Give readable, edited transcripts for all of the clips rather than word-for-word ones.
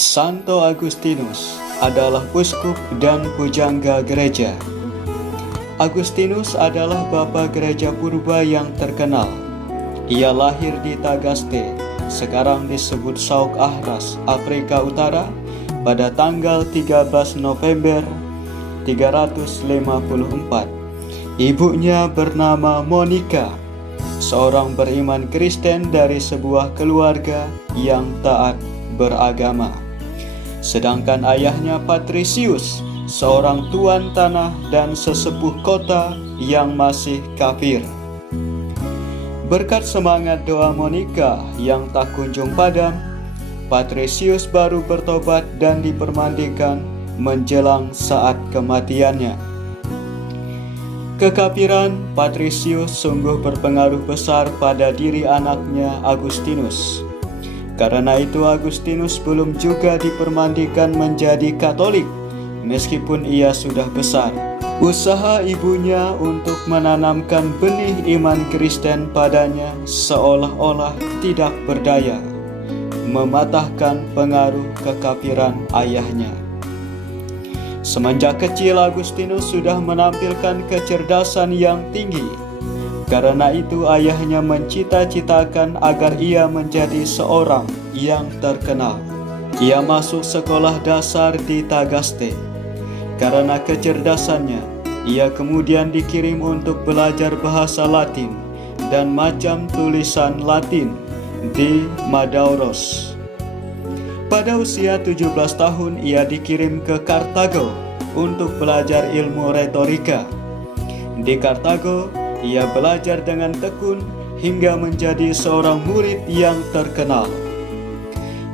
Santo Agustinus adalah uskup dan pujangga gereja. Agustinus adalah bapa gereja purba yang terkenal. Ia lahir di Tagaste, sekarang disebut Sauk Ahras, Afrika Utara, pada tanggal 13 November 354. Ibunya bernama Monica, seorang beriman Kristen dari sebuah keluarga yang taat beragama. Sedangkan ayahnya Patricius, seorang tuan tanah dan sesepuh kota yang masih kafir. Berkat semangat doa Monica yang tak kunjung padam, Patricius baru bertobat dan dipermandikan menjelang saat kematiannya. Kekafiran Patricius sungguh berpengaruh besar pada diri anaknya Agustinus. Karena itu Agustinus belum juga dipermandikan menjadi Katolik meskipun ia sudah besar. Usaha ibunya untuk menanamkan benih iman Kristen padanya seolah-olah tidak berdaya, mematahkan pengaruh kekafiran ayahnya. Semenjak kecil Agustinus sudah menampilkan kecerdasan yang tinggi. Karena itu ayahnya mencita-citakan agar ia menjadi seorang yang terkenal. Ia masuk sekolah dasar di Tagaste. Karena kecerdasannya, ia kemudian dikirim untuk belajar bahasa Latin dan macam tulisan Latin di Madauros. Pada usia 17 tahun ia dikirim ke Kartago untuk belajar ilmu retorika. Di Kartago, ia belajar dengan tekun hingga menjadi seorang murid yang terkenal.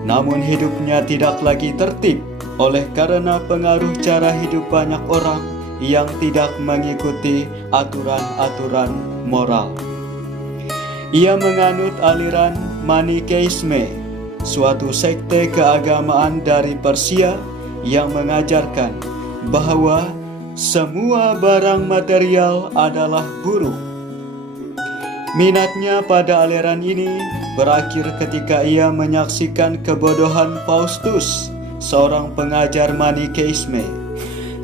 Namun hidupnya tidak lagi tertib oleh karena pengaruh cara hidup banyak orang yang tidak mengikuti aturan-aturan moral. Ia menganut aliran Manikeisme, suatu sekte keagamaan dari Persia yang mengajarkan bahwa semua barang material adalah buruk. Minatnya pada aliran ini berakhir ketika ia menyaksikan kebodohan Faustus, seorang pengajar Manikeisme.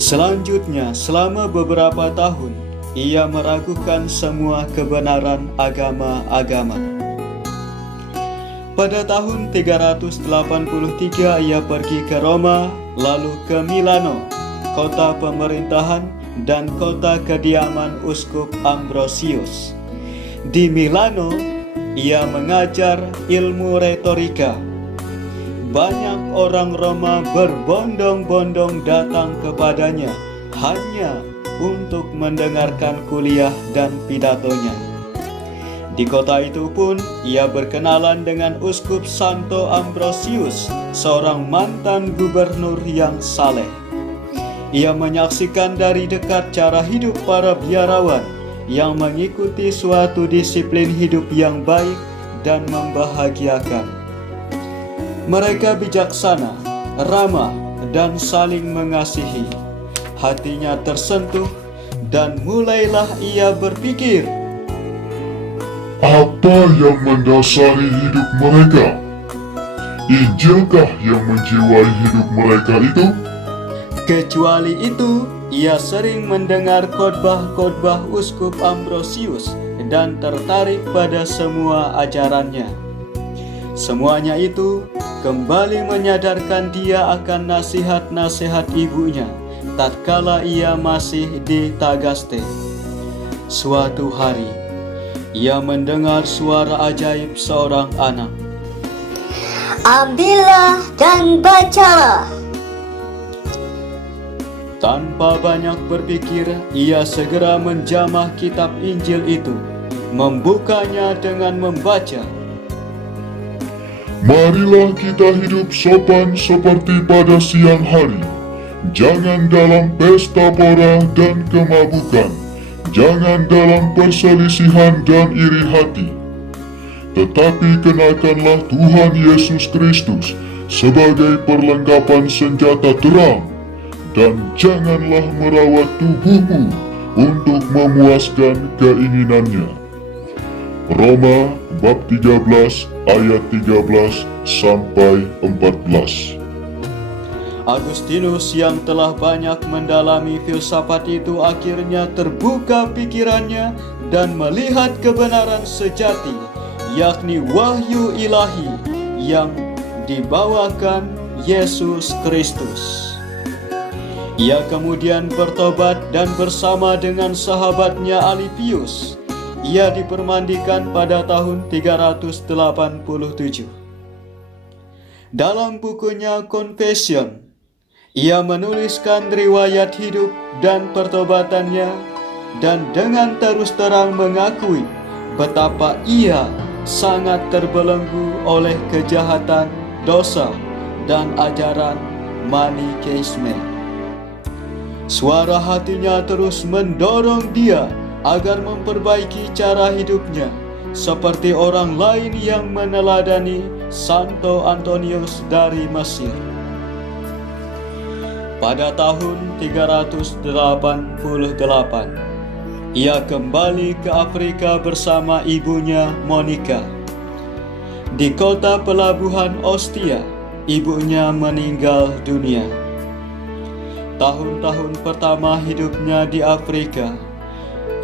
Selanjutnya, selama beberapa tahun, ia meragukan semua kebenaran agama-agama. Pada tahun 383 ia pergi ke Roma, lalu ke Milano, kota pemerintahan dan kota kediaman Uskup Ambrosius. Di Milano, ia mengajar ilmu retorika. Banyak orang Roma berbondong-bondong datang kepadanya hanya untuk mendengarkan kuliah dan pidatonya. Di kota itu pun ia berkenalan dengan Uskup Santo Ambrosius, seorang mantan gubernur yang saleh. Ia menyaksikan dari dekat cara hidup para biarawan yang mengikuti suatu disiplin hidup yang baik dan membahagiakan. Mereka bijaksana, ramah, dan saling mengasihi. Hatinya tersentuh dan mulailah ia berpikir, apa yang mendasari hidup mereka? Injilkah yang menjiwai hidup mereka itu? Kecuali itu, ia sering mendengar khotbah-khotbah Uskup Ambrosius dan tertarik pada semua ajarannya. Semuanya itu kembali menyadarkan dia akan nasihat-nasihat ibunya tatkala ia masih di Tagaste. Suatu hari, ia mendengar suara ajaib seorang anak. Ambillah dan bacalah. Tanpa banyak berpikir, ia segera menjamah kitab Injil itu, membukanya dengan membaca. Marilah kita hidup sopan seperti pada siang hari. Jangan dalam pesta pora dan kemabukan. Jangan dalam perselisihan dan iri hati. Tetapi kenakanlah Tuhan Yesus Kristus sebagai perlengkapan senjata terang. Dan janganlah merawat tubuhmu untuk memuaskan keinginannya. Roma bab 13 ayat 13 sampai 14. Agustinus yang telah banyak mendalami filsafat itu akhirnya terbuka pikirannya dan melihat kebenaran sejati, yakni wahyu ilahi yang dibawakan Yesus Kristus. Ia kemudian bertobat dan bersama dengan sahabatnya Alipius, ia dipermandikan pada tahun 387. Dalam bukunya Confession, ia menuliskan riwayat hidup dan pertobatannya dan dengan terus terang mengakui betapa ia sangat terbelenggu oleh kejahatan, dosa, dan ajaran Manikeisme. Suara hatinya terus mendorong dia agar memperbaiki cara hidupnya seperti orang lain yang meneladani Santo Antonius dari Mesir. Pada tahun 388, ia kembali ke Afrika bersama ibunya Monica. Di kota pelabuhan Ostia, ibunya meninggal dunia. Tahun-tahun pertama hidupnya di Afrika,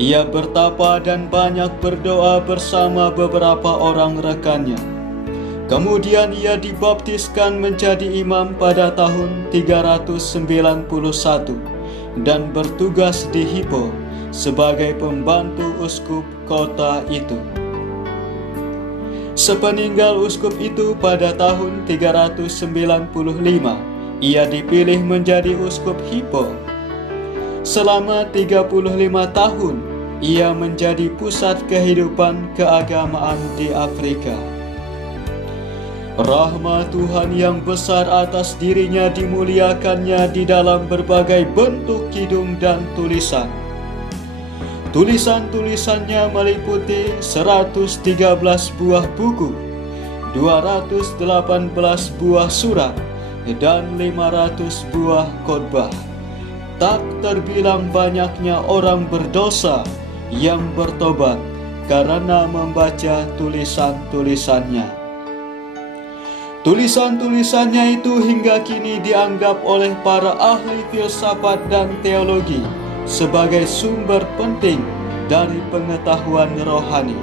ia bertapa dan banyak berdoa bersama beberapa orang rekannya. Kemudian ia dibaptiskan menjadi imam pada tahun 391 dan bertugas di Hippo sebagai pembantu uskup kota itu. Sepeninggal uskup itu pada tahun 395, ia dipilih menjadi uskup Hippo. Selama 35 tahun, ia menjadi pusat kehidupan keagamaan di Afrika. Rahmat Tuhan yang besar atas dirinya dimuliakannya di dalam berbagai bentuk kidung dan tulisan. Tulisan-tulisannya meliputi 113 buah buku, 218 buah surat, dan 500 buah khotbah. Tak terbilang banyaknya orang berdosa yang bertobat karena membaca tulisan-tulisannya. Tulisan-tulisannya itu hingga kini dianggap oleh para ahli filsafat dan teologi sebagai sumber penting dari pengetahuan rohani.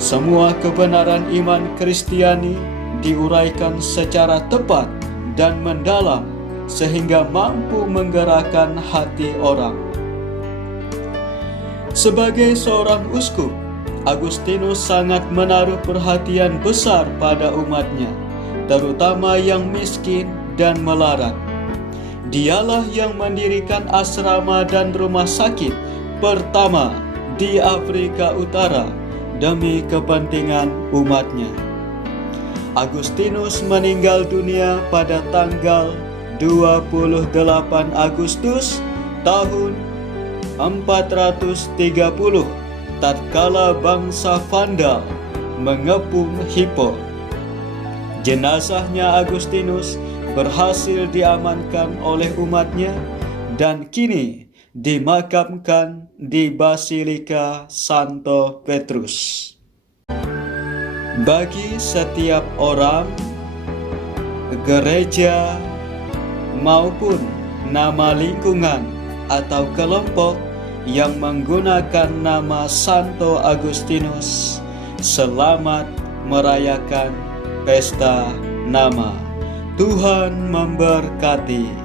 Semua kebenaran iman Kristiani diuraikan secara tepat dan mendalam sehingga mampu menggerakkan hati orang. Sebagai seorang uskup, Agustinus sangat menaruh perhatian besar pada umatnya, terutama yang miskin dan melarat. Dialah yang mendirikan asrama dan rumah sakit pertama di Afrika Utara demi kepentingan umatnya. Agustinus meninggal dunia pada tanggal 28 Agustus tahun 430 tatkala bangsa Vandal mengepung Hippo. Jenazahnya Agustinus berhasil diamankan oleh umatnya dan kini dimakamkan di Basilika Santo Petrus. Bagi setiap orang, gereja, maupun nama lingkungan atau kelompok yang menggunakan nama Santo Agustinus, selamat merayakan pesta nama. Tuhan memberkati.